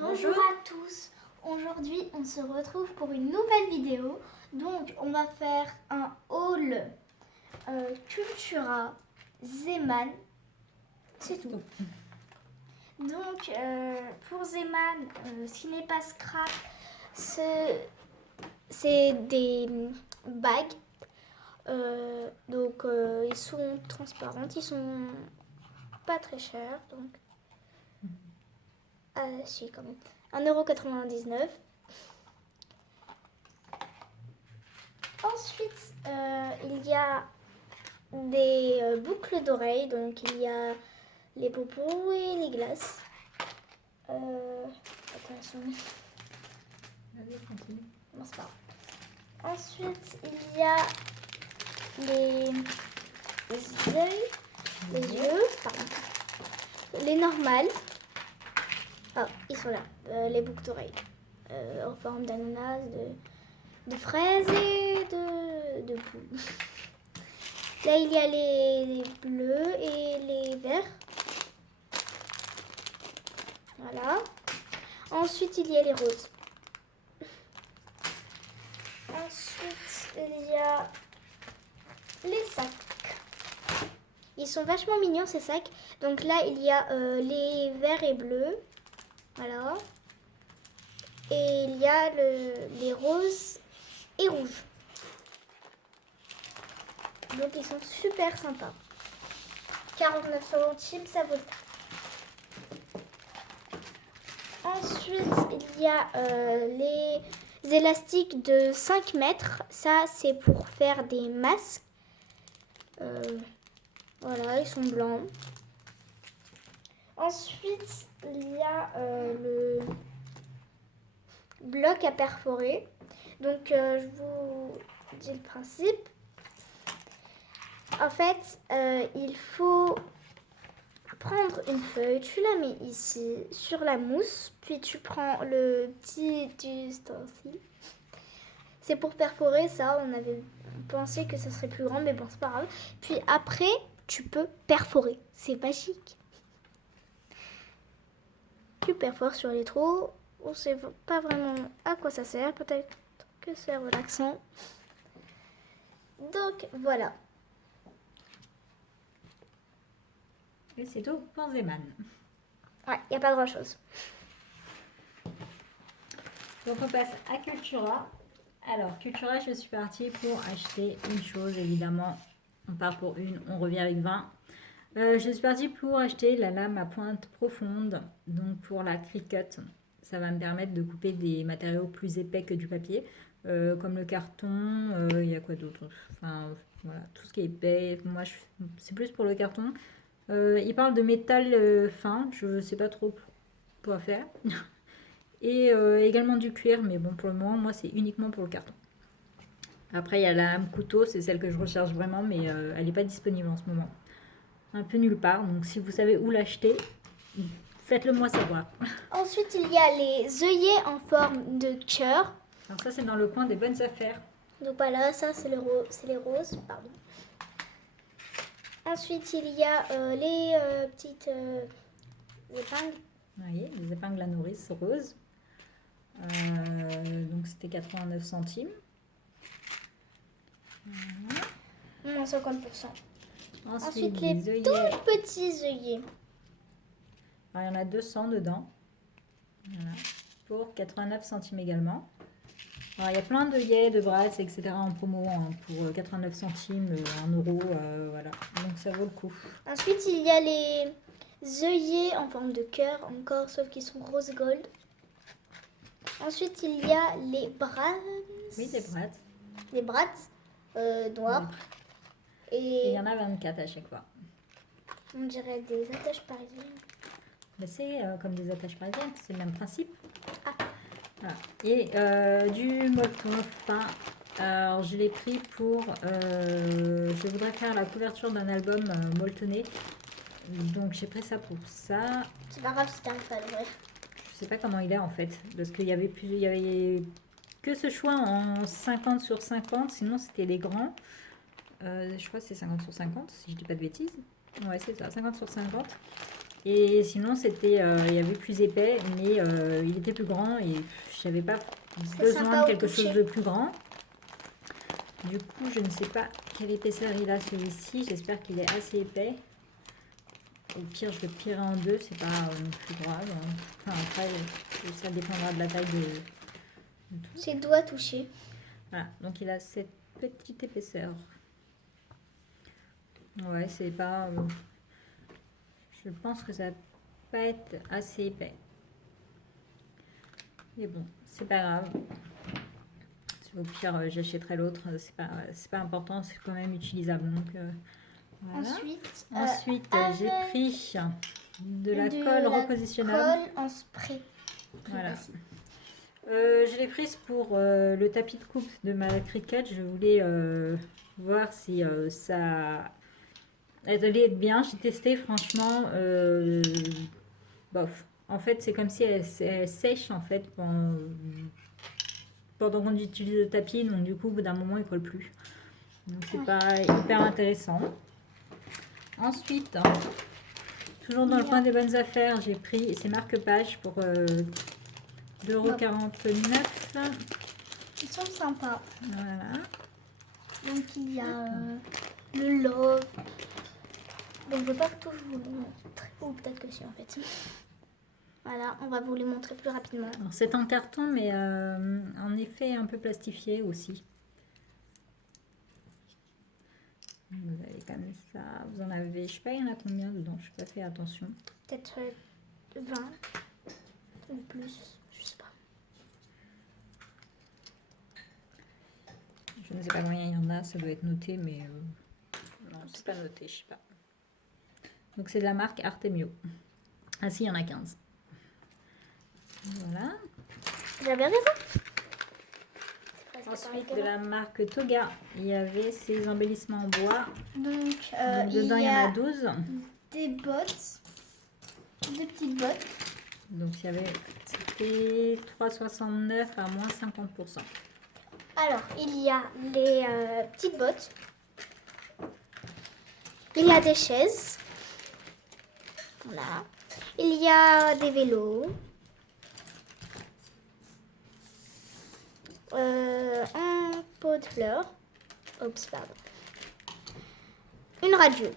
Bonjour à tous. Aujourd'hui, on se retrouve pour une nouvelle vidéo. Donc, on va faire un haul Cultura Zeman. C'est tout. Donc, pour Zeman, ce qui n'est pas scrap, c'est des bagues. Donc, ils sont transparentes, ils sont pas très chers. Donc, si, quand même. 1,99 €. Ensuite, il y a des boucles d'oreilles. Donc, il y a les pompons et les glaces. Attention. Non, c'est pas grave. Ensuite, il y a les yeux, pardon. Les normales. Ah, ils sont là. Les boucles d'oreilles. En forme d'ananas, de fraises et de poule. Là, il y a les bleus et les verts. Voilà. Ensuite, il y a les roses. Ensuite, il y a les sacs. Ils sont vachement mignons, ces sacs. Donc là, il y a les verts et bleus. Voilà. Et il y a les roses et rouges. Donc ils sont super sympas. 49 centimes, ça vaut le coup. Ensuite, il y a les élastiques de 5 mètres. Ça, c'est pour faire des masques. Voilà, ils sont blancs. Ensuite, il y a le bloc à perforer. Donc, je vous dis le principe. En fait, il faut prendre une feuille, tu la mets ici sur la mousse, puis tu prends le petit ustensile. C'est pour perforer ça, on avait pensé que ça serait plus grand, mais bon, c'est pas grave. Puis après, tu peux perforer, c'est magique. Tu perfores sur les trous, on sait pas vraiment à quoi ça sert, peut-être que c'est relaxant. Donc voilà. Et c'est tout pour Zeman. Ouais, il n'y a pas grand-chose. Donc on passe à Cultura. Alors Cultura, je suis partie pour acheter une chose, évidemment. On part pour une, on revient avec 20. Je suis partie pour acheter la lame à pointe profonde, donc pour la Cricut. Ça va me permettre de couper des matériaux plus épais que du papier, comme le carton, il y a quoi d'autre? Enfin, voilà, tout ce qui est épais. Moi, c'est plus pour le carton. Il parle de métal fin, je ne sais pas trop quoi faire. Et également du cuir, mais bon, pour le moment, moi, c'est uniquement pour le carton. Après, il y a la lame couteau, c'est celle que je recherche vraiment, mais elle n'est pas disponible en ce moment. Un peu nulle part, donc si vous savez où l'acheter, faites-le moi savoir. Ensuite, il y a les œillets en forme de cœur. Alors ça, c'est dans le coin des bonnes affaires. Donc voilà, ça c'est les roses, pardon. Ensuite, il y a les petites épingles. Oui, les épingles à nourrice roses. Donc c'était 89 centimes. Moins 50%. Ensuite, les les œillets. tout petits œillets. Alors, il y en a 200 dedans. Voilà. Pour 89 centimes également. Alors, il y a plein d'œillets, de brasses, etc. en promo pour 89 centimes, 1 euro. Voilà. Donc ça vaut le coup. Ensuite, il y a les œillets en forme de cœur encore, sauf qu'ils sont rose gold. Ensuite, il y a les brasses. Oui, des brasses. Les brasses noirs. Et il y en a 24 à chaque fois. On dirait des attaches parisiennes. Mais c'est comme des attaches parisiennes, c'est le même principe. Ah. Voilà. Et du molleton fin. Alors je l'ai pris pour... je voudrais faire la couverture d'un album molletonné. Donc j'ai pris ça pour ça. C'est pas grave si t'arrives pas à l'ouvrir. Je sais pas comment il est en fait. Parce qu'il y avait plus... Il y avait que ce choix en 50 sur 50. Sinon c'était les grands. Je crois que c'est 50 sur 50 si je dis pas de bêtises. Ouais c'est ça, 50 sur 50. Et sinon, c'était, il y avait plus épais, mais il était plus grand et j'avais pas C'est besoin sympa de au quelque toucher. chose de plus grand. Du coup, je ne sais pas quelle épaisseur il a celui-ci. J'espère qu'il est assez épais. Au pire, je le plierai en deux, c'est pas non plus grave. Hein. Enfin, après, ça dépendra de la taille de tout. Ses doigts touchés. Voilà, donc il a cette petite épaisseur. Ouais, c'est pas... je pense que ça va pas être assez épais. Mais bon, c'est pas grave. Au pire, j'achèterai l'autre. C'est pas important, c'est quand même utilisable. Donc, voilà. Ensuite, j'ai avec pris de la de colle la repositionnable. colle en spray. Voilà. Je l'ai prise pour le tapis de coupe de ma Cricut. Je voulais voir si ça allait être bien. J'ai testé, franchement, bof. En fait, c'est comme si elle sèche en fait pendant qu'on utilise le tapis. Donc du coup, au bout d'un moment, il colle plus. Donc c'est pas hyper intéressant. Ensuite, toujours dans le coin des bonnes affaires, j'ai pris ces marque-pages pour 2,49 €. Ils sont sympas. Voilà. Donc il y a le love. Donc je ne veux pas tout vous le montrer. Ou peut-être que si en fait. Voilà, on va vous les montrer plus rapidement. Alors c'est en carton, mais en effet un peu plastifié aussi. Vous avez comme ça. Vous en avez, je sais pas, il y en a combien dedans? Je n'ai pas fait attention. Peut-être 20 ou plus, je sais pas. Je ne sais pas combien il y en a, ça doit être noté, mais non, c'est pas noté, je sais pas. Donc c'est de la marque Artemio. Ah si, il y en a 15. Voilà. J'avais raison. Ensuite, de la marque Toga, il y avait ces embellissements en bois. Donc, dedans, il y en a 12. Des bottes, des petites bottes. Donc, c'était 3,69 à moins 50%. Alors, il y a les petites bottes. Il y a des chaises. Voilà. Il y a des vélos. Un pot de fleurs. Oups, pardon. Une radio.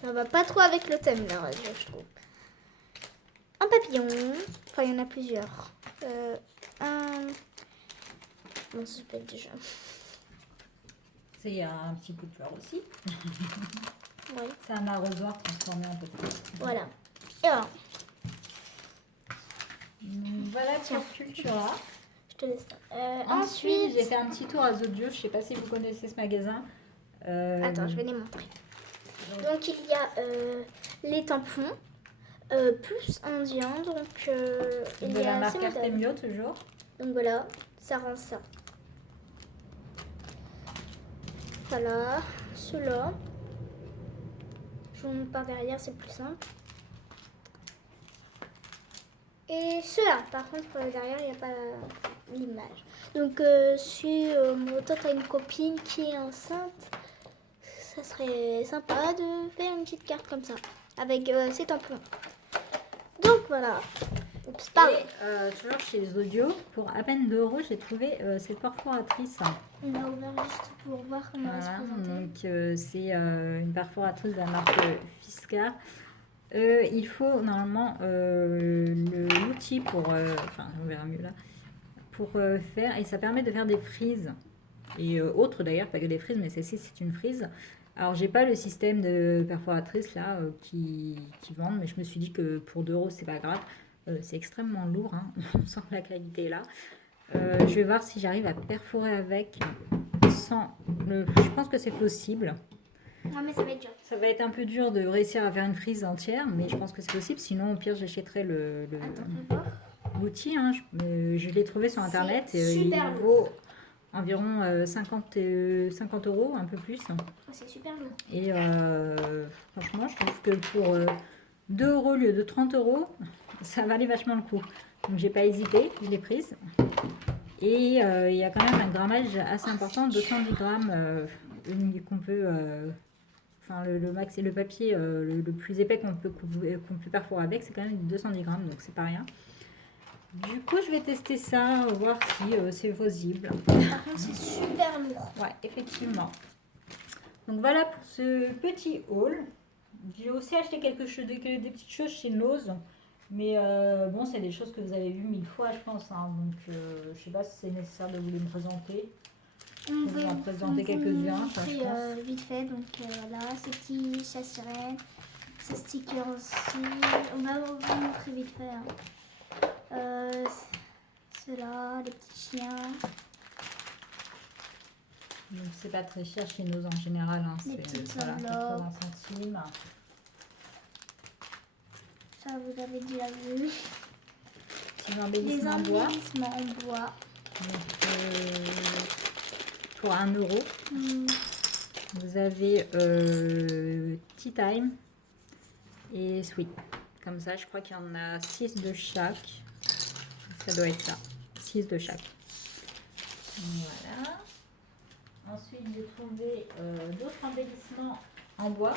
Ça va pas trop avec le thème, la radio, je trouve. Un papillon. Enfin, il y en a plusieurs. Comment ça s'appelle déjà? C'est un petit coup de fleur aussi. Ouais. C'est un arrosoir transformé en pot de fleur. Voilà. Et alors, voilà pour Cultura. je te laisse. Ensuite, j'ai fait un petit tour à Zodio. Je sais pas si vous connaissez ce magasin. Attends, je vais les montrer. Donc, il y a les tampons. Plus indien. Donc, il de y la a marque ces modèles. Artemio toujours. Donc, voilà. Ça rend ça. Voilà. Ceux-là. Je vous montre par derrière, c'est plus simple. Et ceux-là, par contre, derrière, il n'y a pas l'image. Donc, si toi, tu as une copine qui est enceinte, ça serait sympa de faire une petite carte comme ça, avec ces tampons. Donc, voilà. Oups, pardon. Et toujours chez Zodio, pour à peine 2 €, j'ai trouvé cette perforatrice. On a ouvert juste pour voir comment elle se Voilà, présentait. donc c'est une perforatrice de la marque Fiskars. Il faut normalement l'outil pour, enfin on verra mieux là, pour faire, et ça permet de faire des frises, et autres d'ailleurs, pas que des frises, mais celle-ci c'est une frise. Alors j'ai pas le système de perforatrice là qui vendent, mais je me suis dit que pour 2 € c'est pas grave. C'est extrêmement lourd, hein. On sent la qualité là. Je vais voir si j'arrive à perforer avec sans je pense que c'est possible. Ouais, mais ça va être dur. Ça va être un peu dur de réussir à faire une frise entière, mais je pense que c'est possible. Sinon, au pire, j'achèterai l'outil. Hein. Je l'ai trouvé sur internet. Il vaut environ 50 €, un peu plus. C'est super lourd. Et franchement, je trouve que pour 2 € au lieu de 30 €, ça valait vachement le coup. Donc, j'ai pas hésité, je l'ai prise. Et il y a quand même un grammage assez important, 210 grammes qu'on peut enfin le max et le papier le plus épais qu'on peut perforer avec, c'est quand même 210 grammes, donc c'est pas rien. Du coup, je vais tester ça, voir si c'est possible. Par contre, c'est super lourd. Ouais, effectivement. Donc voilà pour ce petit haul. J'ai aussi acheté des petites choses chez Nose. Mais bon, c'est des choses que vous avez vues 1000 fois, je pense. Hein. Donc, je sais pas si c'est nécessaire de vous les présenter. On Je vais va en présenter quelques-uns, je montrer pense. vite fait. Donc voilà, ces petits chassirènes, ces stickers aussi. On va vous montrer vite fait. Hein. Ceux-là, les petits chiens. Donc, c'est pas très cher chez Nose en général. Hein. Les C'est petites 80 centimes. Ça, vous avez déjà vu. Petits Les embellissements en bois. embellissements en bois. Donc, pour 1 euro. Hmm. Vous avez Tea Time et Sweet. Comme ça, je crois qu'il y en a 6 de chaque. Ça doit être ça. 6 de chaque. Voilà. Ensuite, j'ai trouvé d'autres embellissements en bois.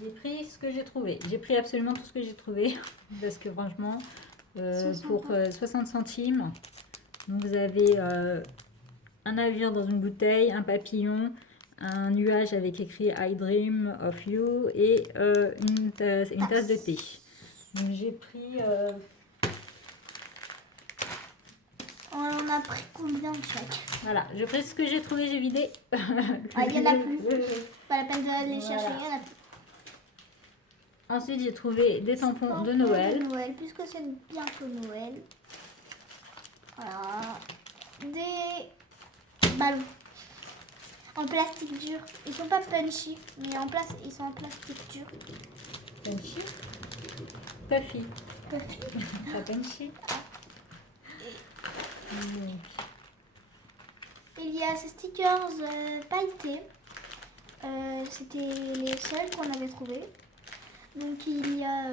J'ai pris ce que j'ai trouvé. J'ai pris absolument tout ce que j'ai trouvé. Parce que franchement, pour 60 centimes, donc vous avez un navire dans une bouteille, un papillon, un nuage avec écrit I dream of you et une tasse de thé. Donc j'ai pris... On en a pris combien de chaque? Voilà, j'ai pris ce que j'ai trouvé, j'ai vidé. Il y en a plus. Pas la peine d'aller chercher, il y en a plus. Ensuite, j'ai trouvé des tampons de De Noël. Noël, puisque c'est bientôt Noël. Voilà. Des ballons en plastique dur. Ils sont pas punchy, mais ils sont en plastique dur. Punchy. Puffy. Puffy. Pas punchy. Il y a ces stickers pailletés. C'était les seuls qu'on avait trouvés. Donc il y a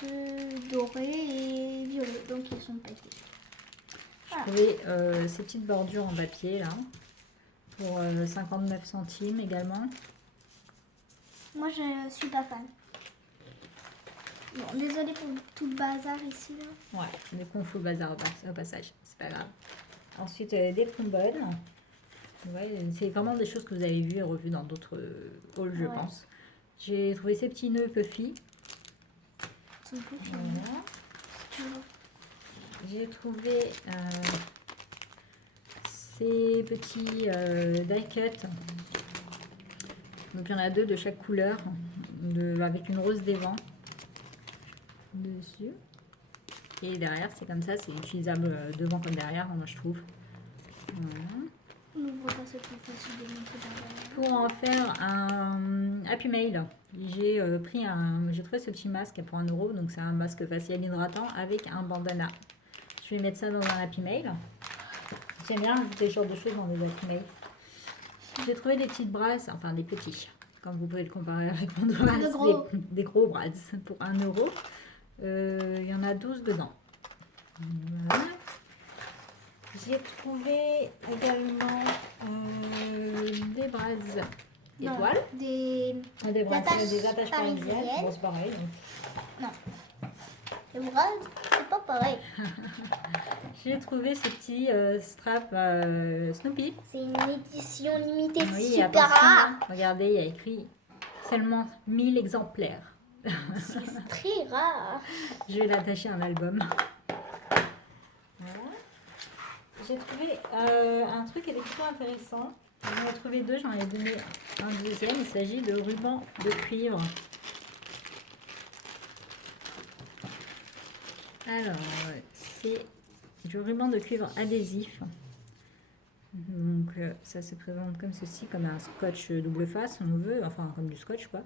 ceux dorés et violets. Donc ils sont pailletés. J'ai trouvé ces petites bordures en papier là. Pour 59 centimes également. Moi je suis pas fan. Bon, désolée pour tout le bazar ici. Là. Ouais, du coup on fait au bazar au passage, c'est pas grave. Ensuite des trombones. Ouais, c'est vraiment des choses que vous avez vues et revues dans d'autres hauls, je pense. J'ai trouvé ces petits nœuds Puffy. Voilà. J'ai trouvé ces petits die cut. Donc il y en a 2 de chaque couleur, avec une rose des vents dessus. Et derrière, c'est comme ça, c'est utilisable devant comme derrière, moi je trouve. Voilà. On ouvre pas, c'est plus facile de monter derrière. Pour en faire un Happy Mail, j'ai trouvé ce petit masque pour 1 euro, donc c'est un masque facial hydratant avec un bandana. Je vais mettre ça dans un Happy Mail. J'aime bien ajouter ce genre de choses dans les Happy Mail. J'ai trouvé des petites brasses, enfin des petits, comme vous pouvez le comparer avec mon doigt, des gros brasses pour 1 euro. Il y en a 12 dedans. Voilà. J'ai trouvé également des brasses étoiles. Des attaches parisiennes. Bon, c'est pareil. Donc. Non. Les brasses, c'est pas pareil. J'ai trouvé ces petits straps Snoopy. C'est une édition limitée Oui, super rare. Regardez, il y a écrit seulement 1000 exemplaires. C'est très rare. Je vais l'attacher à un album. Voilà. J'ai trouvé un truc qui était plutôt intéressant. J'en ai trouvé 2, j'en ai donné un deuxième. Il s'agit de ruban de cuivre. Alors, c'est du ruban de cuivre adhésif. Donc, ça se présente comme ceci, comme un scotch double face, on veut, enfin comme du scotch quoi.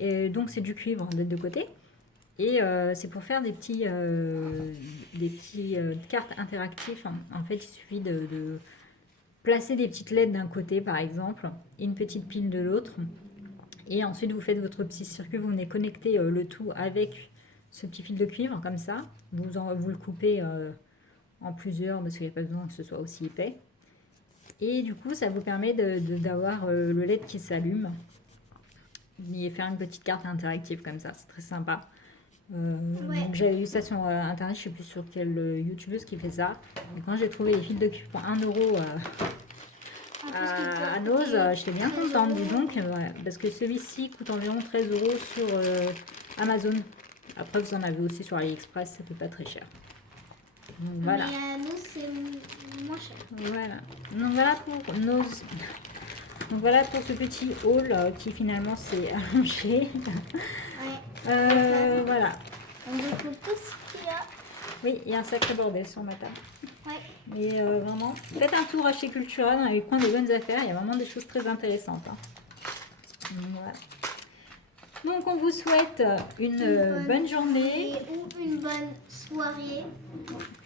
Et donc, c'est du cuivre des 2 côtés. Et c'est pour faire des petits cartes interactives. En fait, il suffit de placer des petites LED d'un côté, par exemple, et une petite pile de l'autre. Et ensuite, vous faites votre petit circuit, vous venez connecter le tout avec ce petit fil de cuivre, comme ça. Vous le coupez en plusieurs, parce qu'il n'y a pas besoin que ce soit aussi épais. Et du coup, ça vous permet d'avoir le LED qui s'allume et faire une petite carte interactive comme ça. C'est très sympa. Ouais. Donc j'avais vu ça sur internet, je sais plus sur quelle youtubeuse qui fait ça. Et quand j'ai trouvé les fils de cube pour 1 euro En plus, il doit à Nose, coûter j'étais bien 13 contente, dis €. donc, ouais, parce que celui-ci coûte environ 13 euros sur Amazon. Après, vous en avez aussi sur AliExpress, ça fait pas très cher. Donc voilà. Mais nous, c'est moins cher. Voilà. Donc voilà pour nos... Donc voilà pour ce petit haul qui finalement s'est allongé. Ouais. Voilà. On découvre tout ce qu'il y a. Oui, il y a un sacré bordel sur ma table. Ouais. Mais vraiment, faites un tour chez Cultura dans les coins des bonnes affaires. Il y a vraiment des choses très intéressantes. Hein. Donc, voilà. Donc on vous souhaite une bonne journée. Ou une bonne soirée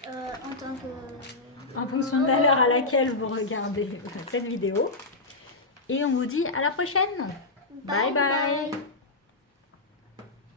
en tant que... En fonction de l'heure à laquelle vous regardez cette vidéo. Et on vous dit à la prochaine. Bye Bye bye. bye.